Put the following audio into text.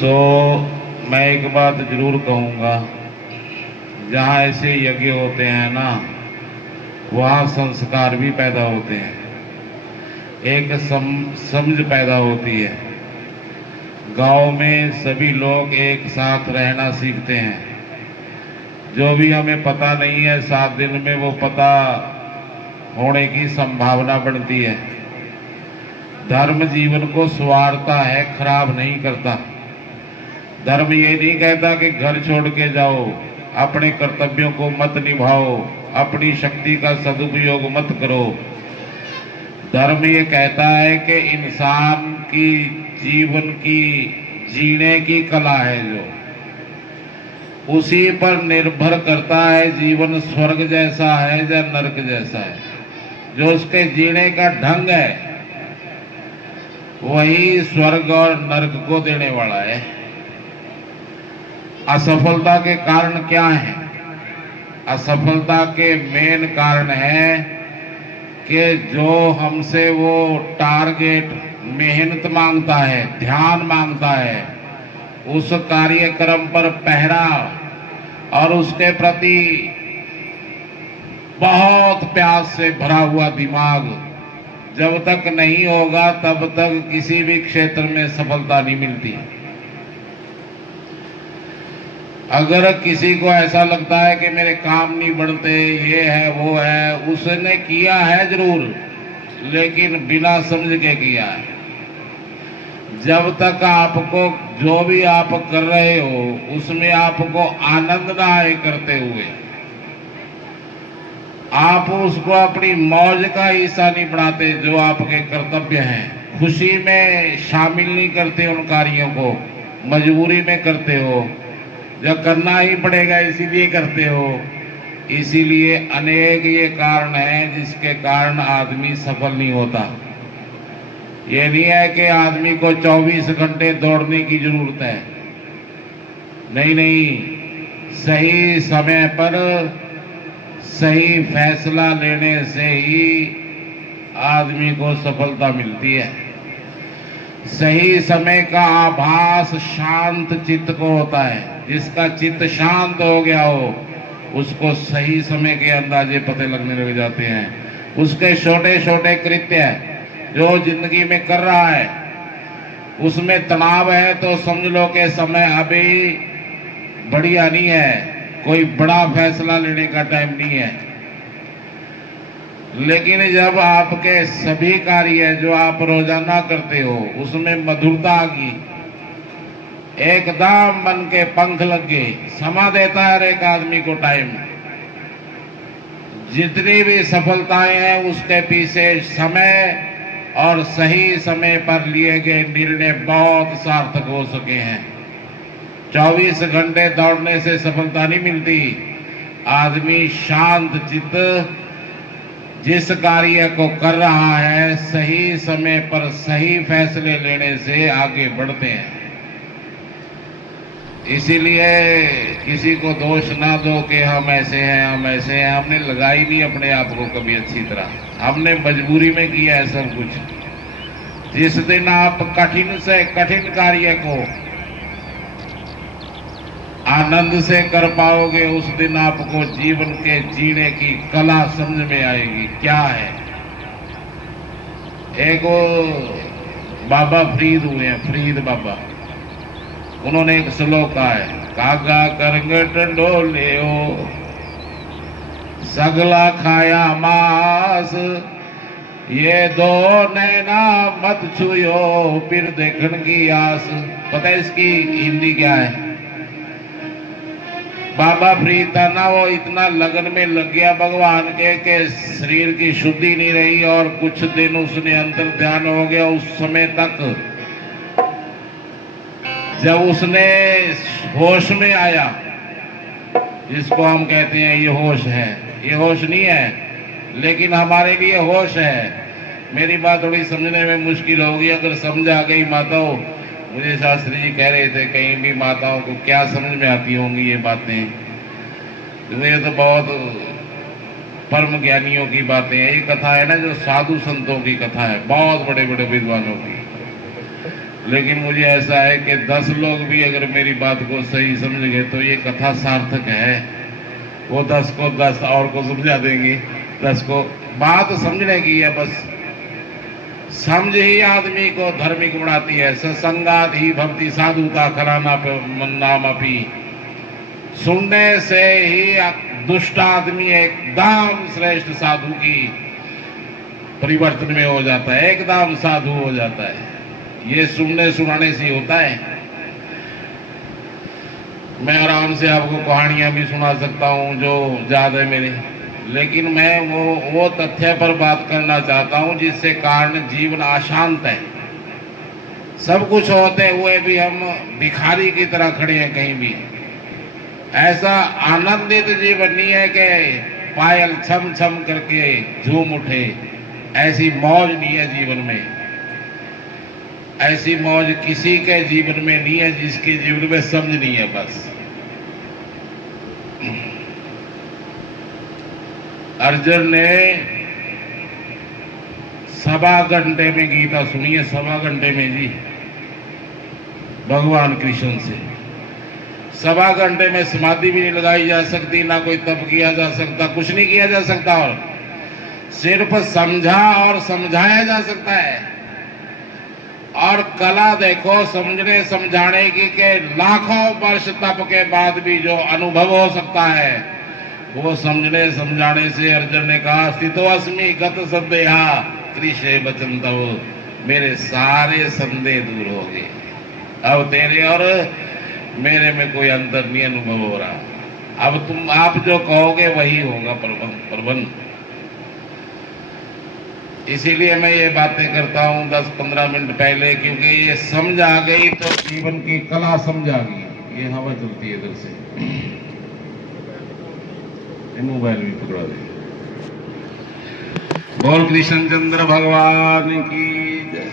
सो मैं एक बात जरूर कहूँगा, जहाँ ऐसे यज्ञ होते हैं ना, वहाँ संस्कार भी पैदा होते हैं, एक समझ पैदा होती है। गांव में सभी लोग एक साथ रहना सीखते हैं। जो भी हमें पता नहीं है 7 दिन में वो पता होने की संभावना बढ़ती है। धर्म जीवन को संवारता है, खराब नहीं करता। धर्म ये नहीं कहता कि घर छोड़ के जाओ, अपने कर्तव्यों को मत निभाओ, अपनी शक्ति का सदुपयोग मत करो। धर्म ये कहता है कि इंसान की जीवन की जीने की कला है, जो उसी पर निर्भर करता है जीवन स्वर्ग जैसा है या नरक जैसा है। जो उसके जीने का ढंग है वही स्वर्ग और नरक को देने वाला है। असफलता के कारण क्या है? असफलता के मेन कारण है कि जो हमसे वो टारगेट मेहनत मांगता है, ध्यान मांगता है, उस कार्यक्रम पर पहरा और उसके प्रति बहुत प्यास से भरा हुआ दिमाग जब तक नहीं होगा तब तक किसी भी क्षेत्र में सफलता नहीं मिलती। अगर किसी को ऐसा लगता है कि मेरे काम नहीं बढ़ते, ये है वो है, उसने किया है जरूर, लेकिन बिना समझ के किया है। जब तक आपको जो भी आप कर रहे हो उसमें आपको आनंद ना आए करते हुए, आप उसको अपनी मौज का हिस्सा नहीं बनाते, जो आपके कर्तव्य हैं, खुशी में शामिल नहीं करते उन कार्यों को, मजबूरी में करते हो, जब करना ही पड़ेगा इसीलिए करते हो। इसीलिए अनेक ये कारण हैं जिसके कारण आदमी सफल नहीं होता। ये नहीं है कि आदमी को 24 घंटे दौड़ने की जरूरत है, नहीं नहीं, सही समय पर सही फैसला लेने से ही आदमी को सफलता मिलती है। सही समय का आभास शांत चित्त को होता है। जिसका चित्त शांत हो गया हो उसको सही समय के अंदाजे पते लगने लग जाते हैं। उसके छोटे छोटे कृत्य जो जिंदगी में कर रहा है उसमें तनाव है तो समझ लो कि समय अभी बढ़िया नहीं है, कोई बड़ा फैसला लेने का टाइम नहीं है। लेकिन जब आपके सभी कार्य जो आप रोजाना करते हो उसमें मधुरता आ गई, एकदम मन के पंख लग गए, समा देता है हर एक आदमी को टाइम। जितनी भी सफलताएं हैं उसके पीछे समय और सही समय पर लिए गए निर्णय बहुत सार्थक हो सके हैं। 24 घंटे दौड़ने से सफलता नहीं मिलती। आदमी शांत चित्त जिस कार्य को कर रहा है सही समय पर सही फैसले लेने से आगे बढ़ते हैं। इसीलिए किसी को दोष ना दो कि हम ऐसे हैं हम ऐसे हैं। हमने लगाई नहीं अपने आप को कभी अच्छी तरह, हमने मजबूरी में किया है सब कुछ। जिस दिन आप कठिन से कठिन कार्य को आनंद से कर पाओगे उस दिन आपको जीवन के जीने की कला समझ में आएगी क्या है। एक बाबा फरीद हुए हैं, फरीद बाबा, उन्होंने एक श्लोक कहा है, कागा करंगट डोले हो सगला खाया मांस, ये दो नैना मत छुयो फिर देखने की आस। पता है इसकी हिंदी क्या है? बाबा फरीद था ना, वो इतना लगन में लग गया भगवान के शरीर की शुद्धि नहीं रही और कुछ दिन उसने अंतर ध्यान हो गया। उस समय तक जब उसने होश में आया, जिसको हम कहते हैं ये होश है, ये होश नहीं है लेकिन हमारे लिए होश है। मेरी बात थोड़ी समझने में मुश्किल होगी, अगर समझ आ गई माताओं। मुझे शास्त्री जी कह रहे थे कहीं भी माताओं को क्या समझ में आती होंगी ये बातें, ये तो बहुत परम ज्ञानियों की बातें हैं। ये कथा है ना जो साधु संतों की कथा है, बहुत बड़े बड़े विद्वानों की। लेकिन मुझे ऐसा है कि 10 लोग भी अगर मेरी बात को सही समझ गए तो ये कथा सार्थक है। वो 10 को 10 और को समझा देंगे। 10 को बात समझने की है, बस समझ ही आदमी को धार्मिक बनाती है। सत्संगात ही भक्ति साधुता कराना नाम अपी, सुनने से ही दुष्ट आदमी एकदम श्रेष्ठ साधु की परिवर्तन में हो जाता है, एकदम साधु हो जाता है। ये सुनने सुनाने से होता है। मैं आराम से आपको कहानियां भी सुना सकता हूं जो याद है मेरे, लेकिन मैं वो तथ्य पर बात करना चाहता हूं जिससे कारण जीवन अशांत है। सब कुछ होते हुए भी हम भिखारी की तरह खड़े हैं कहीं भी। ऐसा आनंदित जीवन नहीं है कि पायल छम छम करके झूम उठे, ऐसी मौज नहीं है जीवन में। ऐसी मौज किसी के जीवन में नहीं है जिसके जीवन में समझ नहीं है। बस अर्जुन ने 1.25 घंटे में गीता सुनी है, 1.25 घंटे में जी, भगवान कृष्ण से। 1.25 घंटे में समाधि भी नहीं लगाई जा सकती, ना कोई तप किया जा सकता, कुछ नहीं किया जा सकता, और सिर्फ समझा और समझाया जा सकता है। और कला देखो समझने समझाने की के लाखों वर्ष तप के बाद भी जो अनुभव हो सकता है, वो समझने समझाने से। अर्जुन ने कहा स्थितो अस्मि गत संदेहा कृष्ण बचन तव, मेरे सारे संदेह दूर हो गए। अब तेरे और मेरे में कोई अंतर नहीं अनुभव हो रहा। अब आप जो कहोगे वही होगा प्रबंध। इसीलिए मैं ये बातें करता हूँ 10-15 मिनट पहले, क्योंकि ये समझ आ गई तो जीवन की कला समझ आ गई। ये हवा चलती है इधर से, मोबाइल भी पकड़ा दे। बोल कृष्ण चंद्र भगवान की जय।